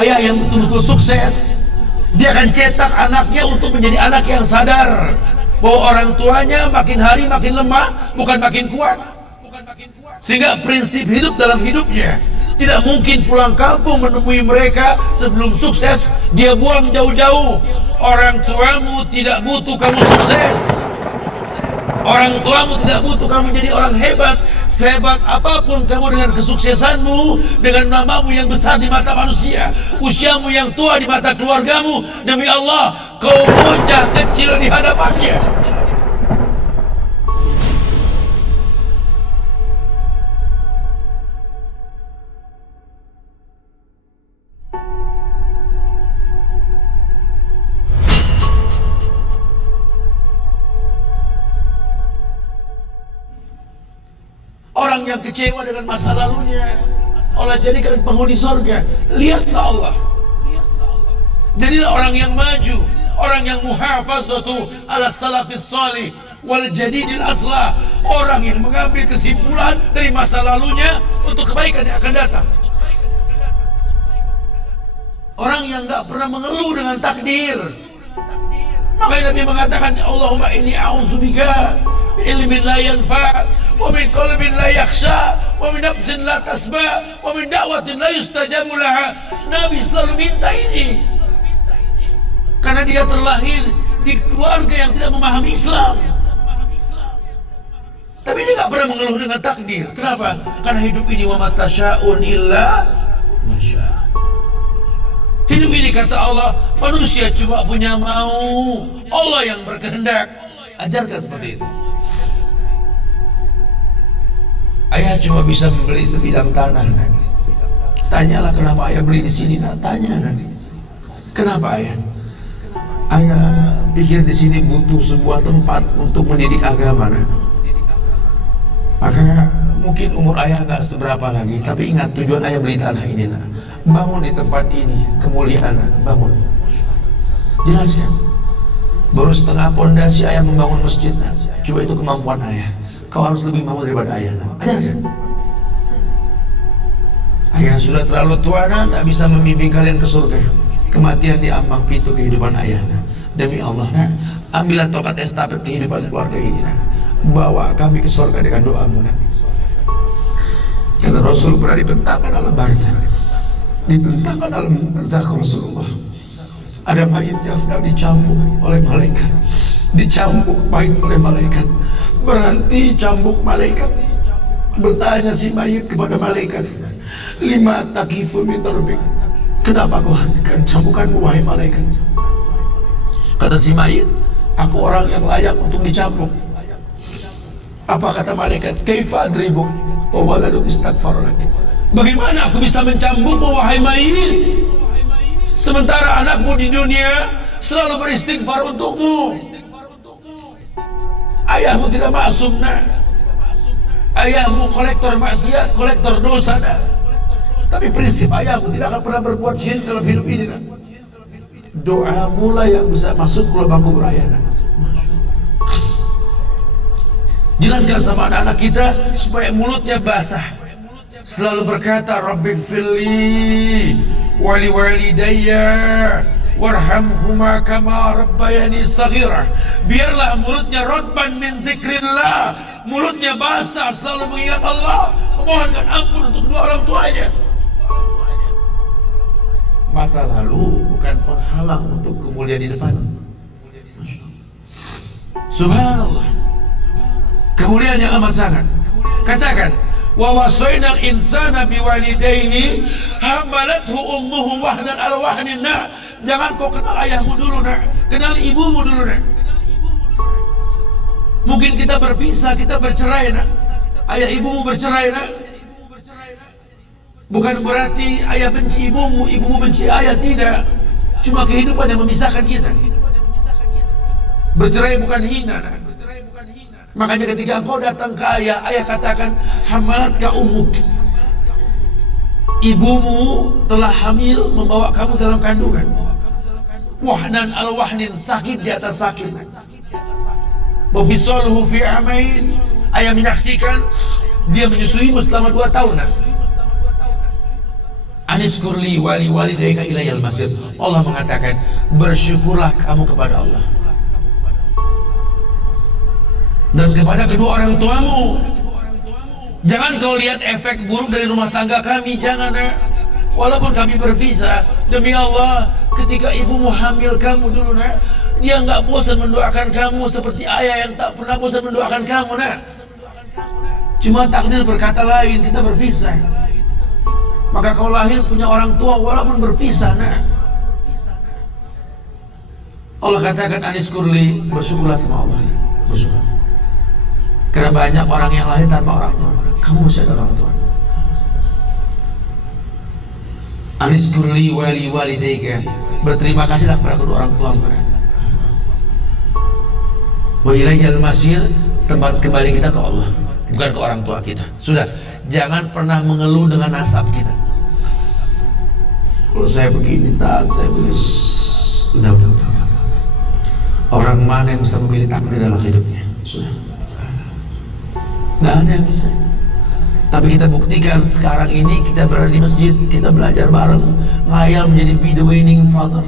ayah yang betul-betul sukses. Dia akan cetak anaknya untuk menjadi anak yang sadar bahwa orang tuanya makin hari makin lemah, bukan makin kuat. Sehingga prinsip hidup dalam hidupnya tidak mungkin pulang kampung menemui mereka sebelum sukses. Dia buang jauh-jauh. Orang tuamu tidak butuh kamu sukses. Orang tuamu tidak butuh kamu jadi orang hebat. Sehebat apapun kamu dengan kesuksesanmu, dengan namamu yang besar di mata manusia, usiamu yang tua di mata keluargamu, demi Allah kau bocah kecil di hadapannya. Orang yang kecewa dengan masa lalunya Allah jadikan penghuni surga. Lihatlah Allah. Jadilah orang yang maju, orang yang muhafazatu ala salafis salih wal jadidil aslah, orang yang mengambil kesimpulan dari masa lalunya untuk kebaikan yang akan datang. Orang yang gak pernah mengeluh dengan takdir. Makanya Nabi mengatakan, Allahumma inni a'udzubika min ilmin la yanfa' wa min qalbin la yakhsha wa min nafsin la tasba wa min da'watin la yustajabu laha. Nabi selalu minta ini karena dia terlahir di keluarga yang tidak memahami Islam. Tapi dia gak pernah mengeluh dengan takdir. Kenapa? Karena hidup ini wa matasya'un illa masya. Hidup ini kata Allah, manusia cuma punya mau, Allah yang berkehendak. Ajarkan seperti itu. Ayah cuma bisa membeli sebidang tanah. Tanyalah kenapa ayah beli di sini. Nah, tanya nanti. Kenapa ayah? Ayah pikir di sini butuh sebuah tempat untuk mendidik agama. Nah. Maka mungkin umur ayah nggak seberapa lagi, tapi ingat tujuan ayah beli tanah ini. Nah. Bangun di tempat ini, kemuliaan, bangun. Jelaskan. Baru setengah pondasi ayah membangun masjid. Nah. Coba itu kemampuan ayah. Kau harus lebih mampu daripada ayah. Nah. Ajarkan. Ayah sudah terlalu tua, tidak bisa membimbing kalian ke surga. Kematian di ambang pintu kehidupan ayah. Nah. Demi Allah, nah. Ambillah tokat estafet kehidupan keluarga ini. Nah. Bawa kami ke surga dengan doamu. Nah. Karena Rasul pernah dibentangkan dalam barzakh. Dibentangkan dalam barzakh Rasulullah. Ada mayit yang sedang dicambuk oleh malaikat. Dicambuk mayit oleh malaikat. Berhenti cambuk malaikat. Bertanya si mayit kepada malaikat, lima takifu min darbik. Kenapa kau hentikan cambukanmu wahai malaikat? Kata si mayit, aku orang yang layak untuk dicambuk. Apa kata malaikat? Kaifa adribuk wa waladuk istaghfar lak. Bagaimana aku bisa mencambukmu wahai mayit, sementara anakmu di dunia selalu beristighfar untukmu? Ayahmu tidak maksum, nah. Ayahmu kolektor maksiat, kolektor dosa, nah. Tapi prinsip ayahmu tidak akan pernah berbuat syirik dalam hidup ini, nah. Doa mulai yang bisa masuk ke lubang kubur ayah, nah. Jelaskan sama anak-anak kita supaya mulutnya basah, selalu berkata Rabbighfirli wali walidayya warhamhuma kama rabbayani saghirah. Biarlah mulutnya rodban min zikrillah, mulutnya basah selalu mengingat Allah, memohonkan ampun untuk kedua orang tuanya. Masa lalu bukan penghalang untuk kemuliaan di depan. Subhanallah, kemuliaan yang amat sangat. Katakan, wa wasainal insana biwalidayhi hamalathu ummuhu wahnan ala wahnin. Nah, jangan kau kenal ayahmu dulu, nak. Kenal ibumu dulu, nak. Mungkin kita berpisah, kita bercerai, nak. Ayah ibumu bercerai, nak. Bukan berarti ayah benci ibumu, ibumu benci ayah, tidak. Cuma kehidupan yang memisahkan kita. Bercerai bukan hina, nak. Makanya ketika engkau datang ke ayah, ayah katakan hamalatka ummuk. Ibumu telah hamil membawa kamu dalam kandungan. Wahnan al wahnin, sakit di atas sakit. Wa fisaluhu fi amain. Ayah menyaksikan dia menyusuimu selama 2 tahun. Aniskurli wali walidayka ilayal masir. Allah mengatakan, bersyukurlah kamu kepada Allah dan kepada kedua orang tuamu. Jangan kau lihat efek buruk dari rumah tangga kami, jangan. Walaupun kami berpisah, demi Allah, ketika ibumu hamil kamu dulu, nak, dia nggak bosan mendoakan kamu seperti ayah yang tak pernah bosan mendoakan kamu, nak. Cuma takdir berkata lain, kita berpisah. Maka kau lahir punya orang tua walaupun berpisah, nak. Allah katakan, aniskurli, bersyukurlah sama Allah. Bersyukur. Karena banyak orang yang lahir tanpa orang tua. Kamu masih ada orang tua. Aniskurli wali walidayka, berterima kasihlah kepada kedua orang tua. Wa ilayal masir, tempat kembali kita ke Allah, bukan ke orang tua kita. Sudah, jangan pernah mengeluh dengan nasab kita. Kalau saya begini, saya begini. Udah. Orang mana yang bisa memilih takdir dalam hidupnya? Sudah, nggak ada yang bisa. Tapi kita buktikan sekarang ini kita berada di masjid, kita belajar bareng, ngayal menjadi be the winning father.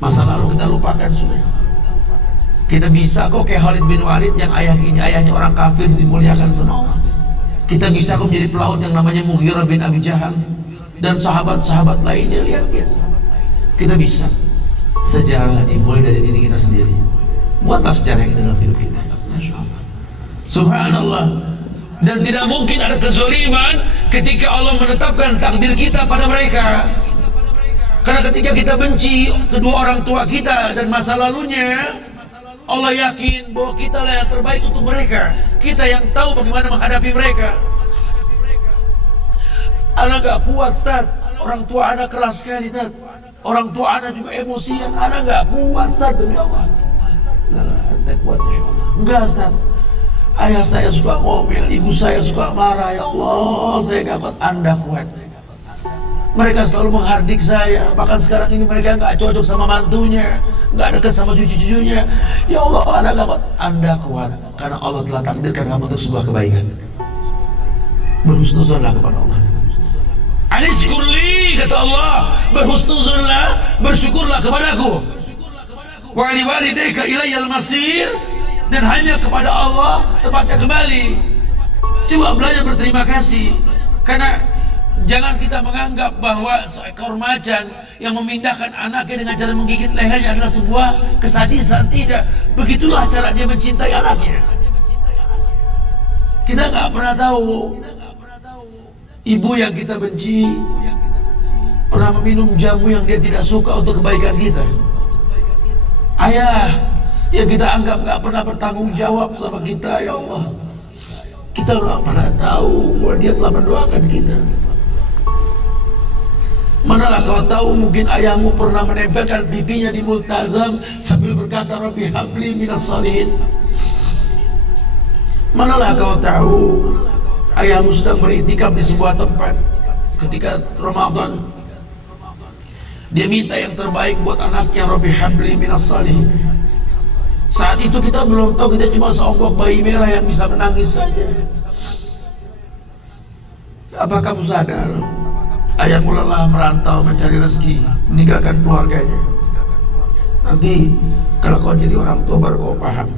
Masa lalu kita lupakan sudah. Kita bisa kok kayak Khalid bin Walid yang ayahnya orang kafir dimuliakan sama Allah. Kita bisa kok menjadi pelaut yang namanya Mughirah bin Abi Jahal dan sahabat-sahabat lainnya. Lihat. Kita bisa. Sejarah dimulai dari diri kita sendiri. Buatlah sejarah yang dalam hidup kita. Subhanallah. Dan tidak mungkin ada kezaliman ketika Allah menetapkan takdir kita pada mereka. Karena ketika kita benci kedua orang tua kita dan masa lalunya, Allah yakin bahwa kita lah yang terbaik untuk mereka. Kita yang tahu bagaimana menghadapi mereka. Anak gak kuat, Ustaz. Orang tua anak keras sekali, Ustaz. Orang tua anak juga emosian. Anak gak kuat, Ustaz, demi Allah. Anda kuat, insya Allah. Enggak, Ustaz. Ayah saya suka ngomel, ibu saya suka marah. Ya Allah, saya gak kuat. Anda kuat. Mereka selalu menghardik saya. Bahkan sekarang ini mereka gak cocok sama mantunya, gak dekat sama cucu-cucunya. Ya Allah, anak gak kuat. Anda kuat, karena Allah telah takdirkan kamu untuk sebuah kebaikan. Berhusnuzonlah kepada Allah. Aniskurli, kata Allah, berhusnuzonlah, bersyukurlah kepadaku. Wali walidayka ilayal masir, dan hanya kepada Allah tempatnya kembali. Coba belajar berterima kasih. Karena jangan kita menganggap bahwa seekor macan yang memindahkan anaknya dengan cara menggigit lehernya adalah sebuah kesadisan. Tidak. Begitulah cara dia mencintai anaknya. Kita nggak pernah tahu. Ibu yang kita benci pernah meminum jamu yang dia tidak suka untuk kebaikan kita. Ayah yang kita anggap nggak pernah bertanggung jawab sama kita, ya Allah, kita nggak pernah tahu bahwa dia telah mendoakan kita. Manalah kau tahu mungkin ayahmu pernah menempelkan pipinya di multazam sambil berkata, Rabbi habli minas salihin. Manalah kau tahu ayahmu sedang beriktikaf di sebuah tempat ketika Ramadan, dia minta yang terbaik buat anaknya, Rabbi habli minas salihin. Saat itu kita belum tahu, kita cuma seonggok bayi merah yang bisa menangis saja. Apa kamu sadar ayahmu lelah merantau mencari rezeki, meninggalkan keluarganya? Nanti kalau kau jadi orang tua baru kau paham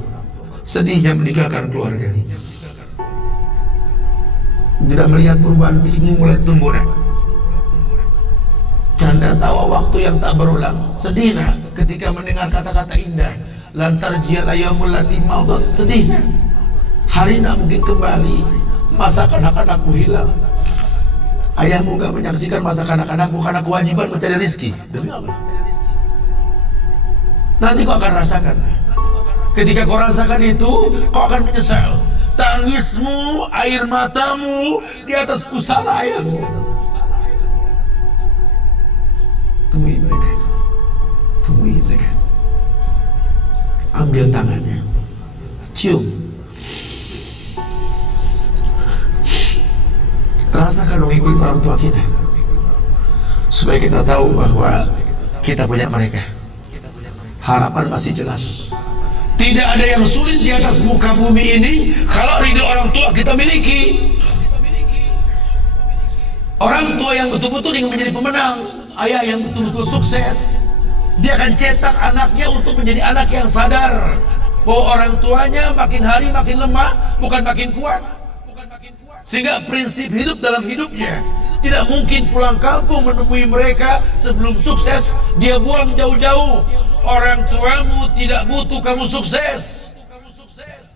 sedihnya meninggalkan keluarga. Tidak melihat perubahan fisikmu mulai tumbuh, nak. Canda tawa waktu yang tak berulang. Sedih, nak, ketika mendengar kata-kata indah, lantar jiyal ayyamul lati maudat. Sedih, nak. Hari nak mungkin kembali, masa kanak-kanakmu hilang. Ayahmu gak menyaksikan masa kanak-kanakmu karena kewajiban mencari rezeki. Demi Allah, nanti kau akan rasakan. Ketika kau rasakan itu, kau akan menyesal. Tangismu, air matamu di atas pusara ayahmu. Temui mereka, temui mereka. Ambil tangannya, cium, rasakan dong kulit orang tua kita, supaya kita tahu bahwa kita punya mereka. Harapan masih jelas. Tidak ada yang sulit di atas muka bumi ini kalau ridho orang tua kita miliki. Orang tua yang betul-betul ingin menjadi pemenang, ayah yang betul-betul sukses, dia akan cetak anaknya untuk menjadi anak yang sadar bahwa orang tuanya makin hari makin lemah, bukan makin kuat. Sehingga prinsip hidup dalam hidupnya tidak mungkin pulang kampung menemui mereka sebelum sukses, dia buang jauh-jauh. Orang tuamu tidak butuh kamu sukses.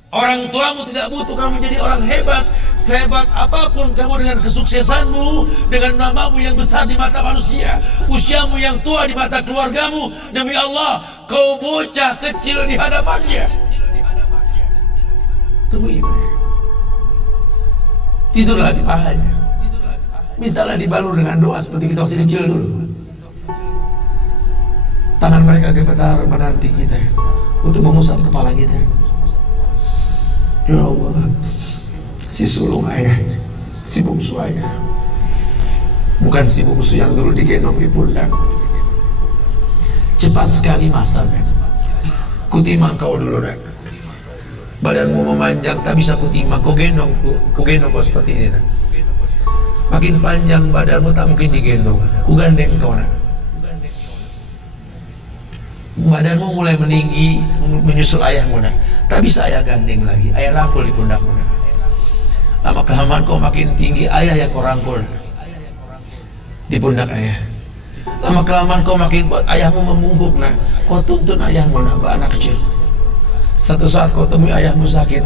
Orang tuamu tidak butuh kamu menjadi orang hebat. Sehebat apapun kamu dengan kesuksesanmu, dengan namamu yang besar di mata manusia, usiamu yang tua di mata keluargamu, demi Allah, kau bocah kecil di hadapannya. Temui mereka. Tidurlah di pahanya. Mintalah dibalur dengan doa seperti kita masih kecil dulu. Tangan mereka gemetar menanti kita untuk mengusap kepala kita. Ya Allah, si sulung ayah, si bungsu ayah, bukan si bungsu yang dulu digendong di pundak. Cepat sekali masanya. Kutimang kau dulu, nak. Badanmu memanjang, tak bisa kutimang. Kau gendong kau seperti ini, nak. Makin panjang badanmu, tak mungkin digendong. Ku gandeng kau, nak. Badanmu mulai meninggi, menyusul ayahmu, nak. Tak bisa ayah gandeng lagi. Ayah rangkul di pundakmu, nak. Lama kelamaan kau makin tinggi, ayah yang kau rangkul di pundak ayah. Lama kelamaan kau makin kuat, ayahmu membungkuk, nak. Kau tuntun ayahmu, nak, anak kecil. Satu saat kau temui ayahmu sakit,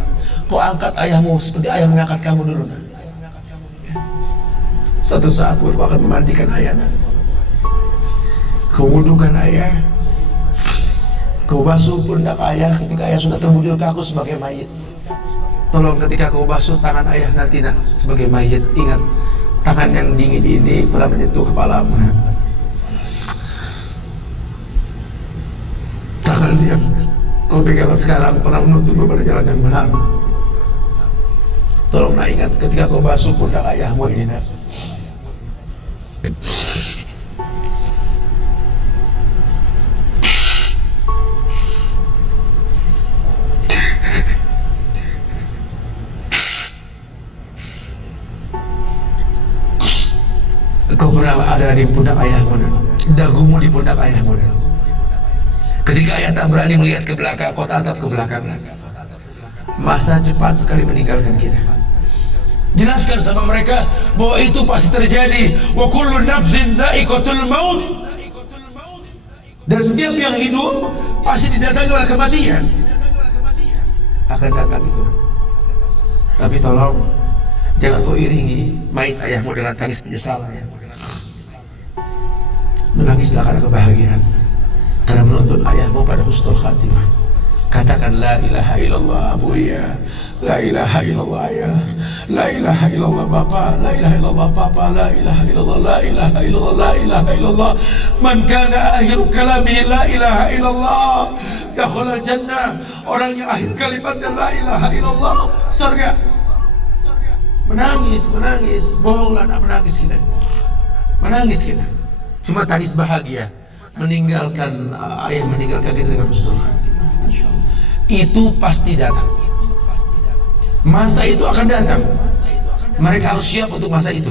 kau angkat ayahmu seperti ayah mengangkat kamu dulu, nak. Satu saat kau akan memandikan ayah, nak. Kau wudukan ayah, kau basuh pundak ayah ketika ayah sudah terbujur kaku sebagai mayit. Tolong ketika kau basuh tangan ayah nanti, nak, sebagai mayit, ingat tangan yang dingin ini pernah menyentuh kepalamu, nak. Tangan yang kau pegang sekarang pernah menuntun pada jalan yang benar. Tolong, nak, ingat ketika kau basuh pundak ayahmu ini, nak. Kau pernah ada di pundak ayahmu, dagumu di pundak ayahmu. Ketika ayah tak berani melihat ke belakang, kau tatap ke belakang. Masa cepat sekali meninggalkan kita. Jelaskan sama mereka bahwa itu pasti terjadi. Wa kullu nafsin za'iqatul maut. Dan setiap yang hidup pasti didatangi oleh kematian. Akan datang itu. Tapi tolong jangan kau iringi mayit ayahmu dengan tangis penyesalan. Menangislah karena kebahagiaan, karena menuntun ayahmu pada husnul khatimah. Katakan la ilaha illallah abuya, la ilaha illallah ayah, la ilaha illallah bapa, la ilaha illallah papa, la ilaha illallah, la ilaha illallah, la ilaha illallah. Man kana akhiru kalamihi la ilaha illallah dakhala jannah. Orang yang akhir kalimatnya la ilaha illallah, surga. Menangis, bohonglah, nak menangis kita. Menangis kita. Cuma tangis bahagia, meninggalkan ayah, meninggalkan kita dengan husnul khatimah. Itu pasti datang. Masa itu akan datang. Mereka harus siap untuk masa itu.